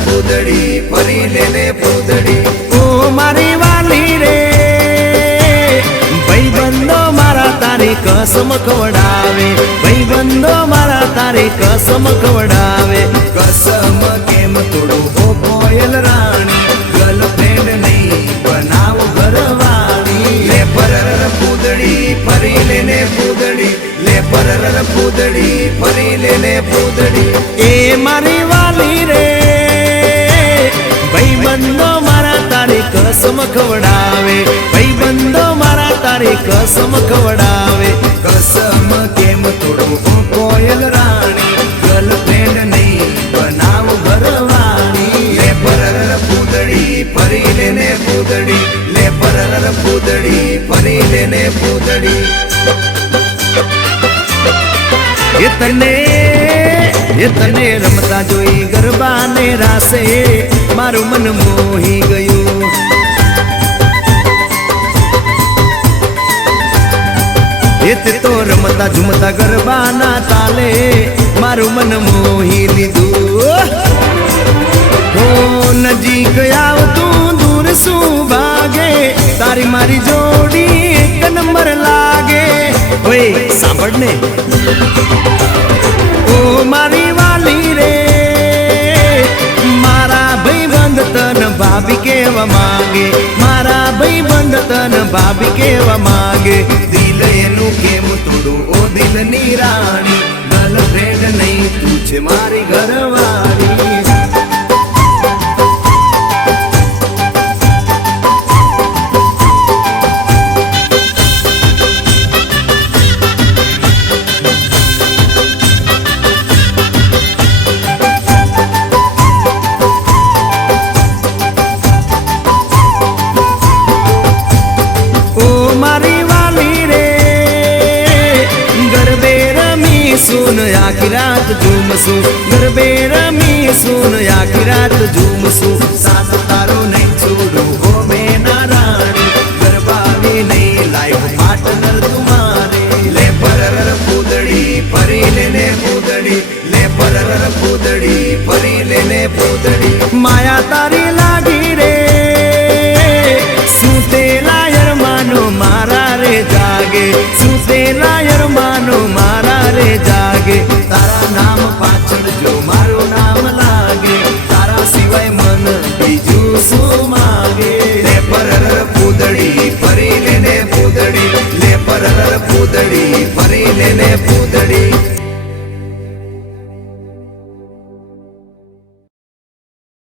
પૂદડી ફરી લેને પૂદડી ઓ મારી વાલી રે ભાઈબંધો મારા તારી કસમ ખવડાવે ભાઈબંધો મારા તારી કસમ ખવડાવે કસમ કેમ તોડું હો કોયલ રાણી ગર્લફ્રેન્ડ નહીં બનાવ ઘરવાળી લે પરર પૂદડી ફરી લેને પૂદડી લે પરર પૂદડી ફરી લેને પૂદડી એ મારી વાલી રે ભાઈબંધો મારા તારી કસમ ખવડાવે ભાઈબંધો મારા તારી કસમ ખવડાવે કસમ કેમ તોડું હો કોયલ રાણી ગર્લફ્રેન્ડ નહીં બનાવ ઘરવાળી લે પરર પૂદડી ફરી લેને પૂદડી લે પરર પૂદડી ફરી લેને પૂદડી એ તને રમતા જોઈ ગરબાને રાસે મારું મન મોહી ગયું એ તો રમતા ઝુમતા ગરબાના તાલે મારું મન મોહી લીધું હો નજીક આવતું દૂર શું ભાગે તારી મારી જોડી એક નંબર લાગે ઓય સાંભળ ને ઓ મારી વાલી રે મારા ભાઈબંધ તન ભાભી કેવા માંગે મારા ભાઈબંધ તન ભાભી કેવા માંગે દિલ એનું કેમ તોડું ઓ દિલની રાણી ગર્લફ્રેન્ડ નહીં તું છે મારી ઘરવાળી सुन आखी रात झूमसू गरबे रमी सुन आखी रात झूमसू साथ तारो नहीं छोड़ू हो मेना रानी गरबावी नहीं लाइफ पार्टनर तुम्हारे ले परर पूदड़ी फरी लेने पूदड़ी ले परर पूदड़ी फरी लेने पूदड़ी माया तारी लागी रे सुतेला यार मानो मारा रे जागे सुतेला यार मानो मारा रे जागे तारा नाम पाछળ જો મારું નામ લાગે તારા સિવાય મન બીજું શું માગે લે પરર પૂદડી ફરી લેને પૂદડી લે પરર પૂદડી ફરી લેને પૂદડી